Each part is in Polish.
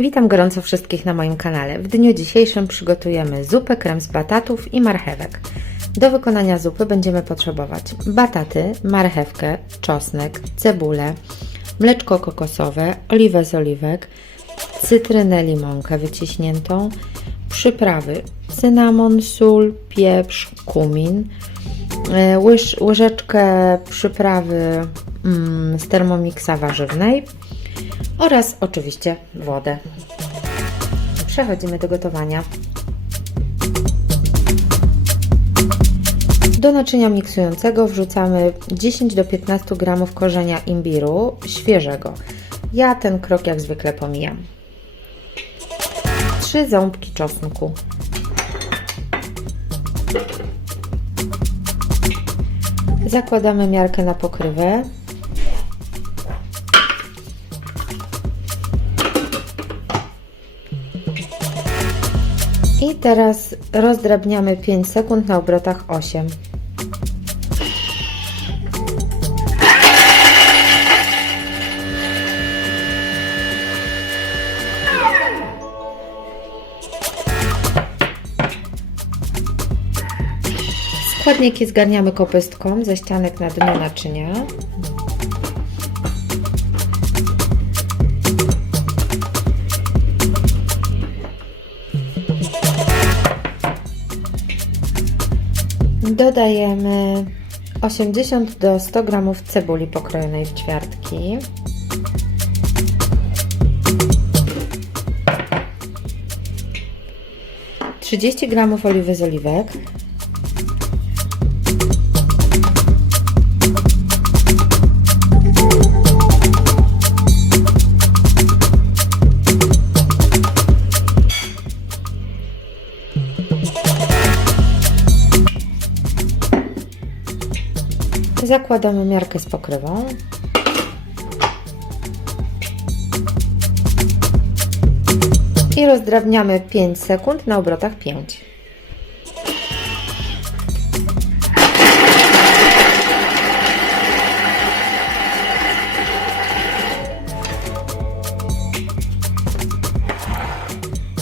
Witam gorąco wszystkich na moim kanale. W dniu dzisiejszym przygotujemy zupę krem z batatów i marchewek. Do wykonania zupy będziemy potrzebować bataty, marchewkę, czosnek, cebulę, mleczko kokosowe, oliwę z oliwek, cytrynę limonkę wyciśniętą, przyprawy cynamon, sól, pieprz, kumin, e, łyż, łyżeczkę przyprawy mm, z Thermomixa warzywnej oraz oczywiście wodę. Przechodzimy do gotowania. Do naczynia miksującego wrzucamy 10 do 15 g korzenia imbiru świeżego. Ja ten krok jak zwykle pomijam. 3 ząbki czosnku. Zakładamy miarkę na pokrywę. I teraz rozdrabniamy 5 sekund na obrotach 8. Składniki zgarniamy kopystką ze ścianek na dno naczynia. Dodajemy 80 do 100 g cebuli pokrojonej w ćwiartki. Trzydzieści gramów oliwy z oliwek. Zakładamy miarkę z pokrywą. I rozdrabniamy 5 sekund na obrotach 5.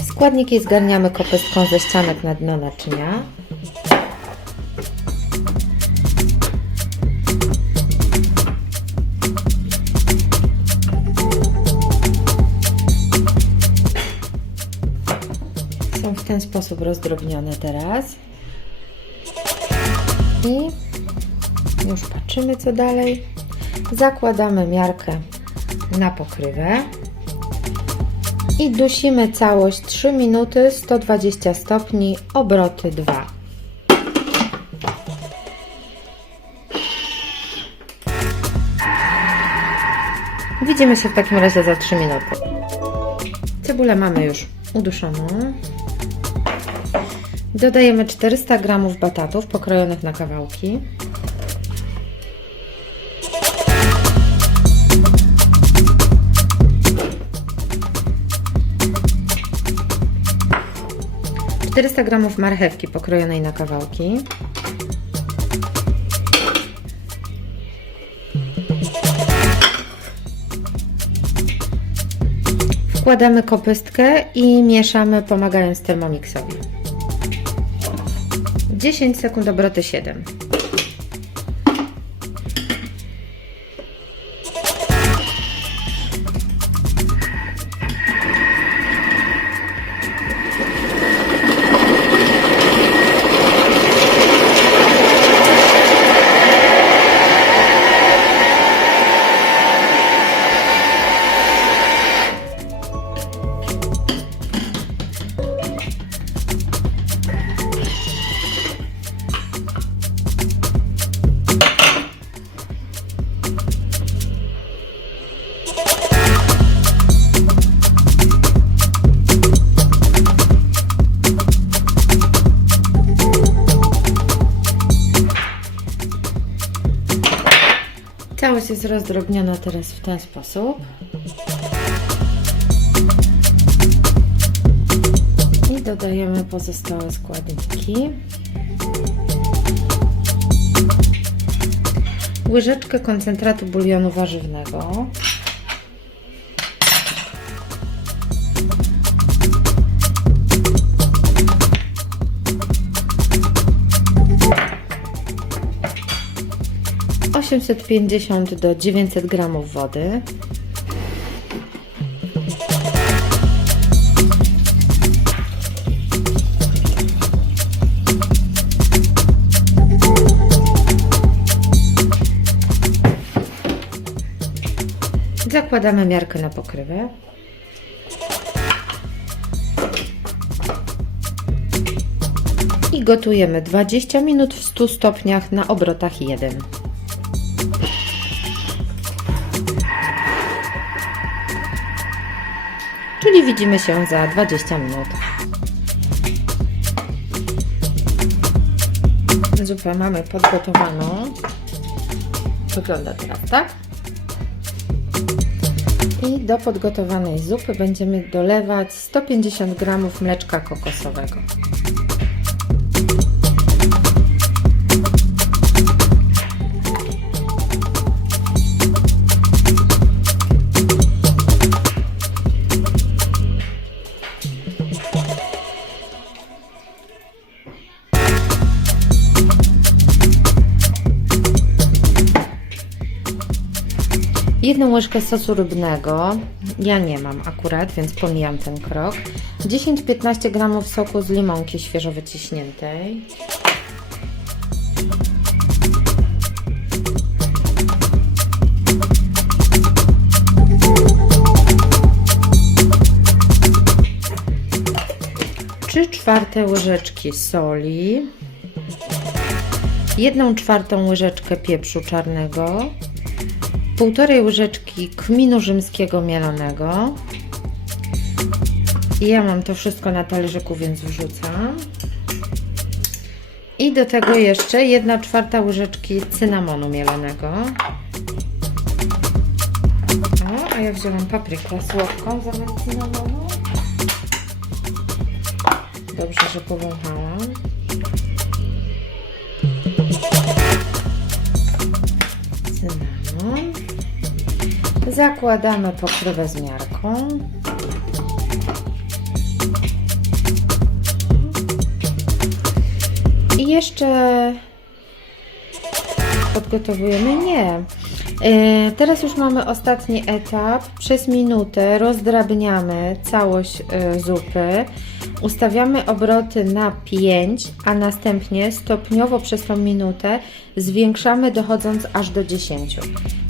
Składniki zgarniamy kopystką ze ścianek na dno naczynia. Ten sposób rozdrobnione teraz. I już patrzymy co dalej. Zakładamy miarkę na pokrywę i dusimy całość 3 minuty 120 stopni obroty 2. Widzimy się w takim razie za 3 minuty. Cebulę mamy już uduszoną. Dodajemy 400 g batatów pokrojonych na kawałki. Czterysta gramów marchewki pokrojonej na kawałki. Wkładamy kopystkę i mieszamy pomagając Thermomixowi. 10 sekund obroty 7. rozdrobniona teraz w ten sposób. I dodajemy pozostałe składniki. Łyżeczkę koncentratu bulionu warzywnego. 850 do 900 gramów wody. Zakładamy miarkę na pokrywę. I gotujemy 20 minut w 100 stopniach na obrotach 1. Czyli widzimy się za 20 minut. Zupę mamy podgotowaną. Wygląda teraz tak. I do podgotowanej zupy będziemy dolewać 150 g mleczka kokosowego. Jedną łyżkę sosu rybnego. Ja nie mam akurat, więc pomijam ten krok. 10-15 gramów soku z limonki świeżo wyciśniętej. Trzy czwarte łyżeczki soli. Jedną czwartą łyżeczkę pieprzu czarnego półtorej łyżeczki kminu rzymskiego mielonego. Ja mam to wszystko na talerzyku, więc wrzucam. I do tego jeszcze 1 czwarta łyżeczki cynamonu mielonego. O, a ja wzięłam paprykę słodką zamiast cynamonu. Dobrze, że powąchałam. Zakładamy pokrywę z miarką. I jeszcze podgotowujemy? Nie. E, Teraz już mamy ostatni etap. Przez minutę rozdrabniamy całość e, zupy. Ustawiamy obroty na 5, a następnie stopniowo przez tą minutę zwiększamy dochodząc aż do 10.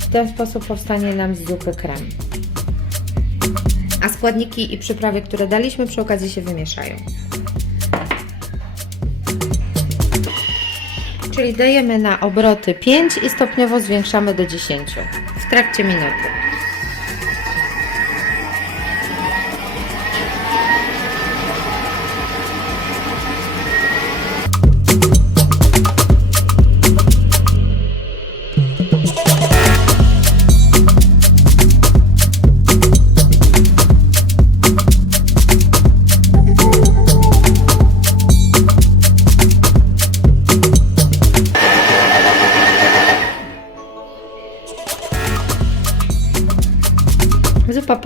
W ten sposób powstanie nam z zupy krem. A składniki i przyprawy, które daliśmy przy okazji się wymieszają. Czyli dajemy na obroty 5 i stopniowo zwiększamy do 10 w trakcie minuty.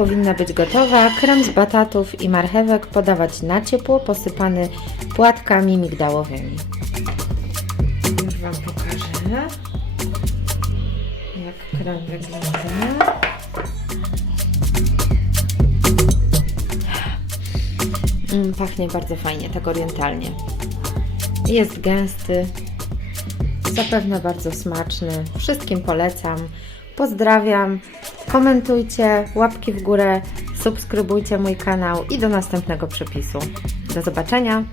Powinna być gotowa. Krem z batatów i marchewek podawać na ciepło, posypany płatkami migdałowymi. Już Wam pokażę, jak krem wygląda. Mm, pachnie bardzo fajnie, tak orientalnie. Jest gęsty, zapewne bardzo smaczny. Wszystkim polecam. Pozdrawiam. Komentujcie, łapki w górę, subskrybujcie mój kanał i do następnego przepisu. Do zobaczenia.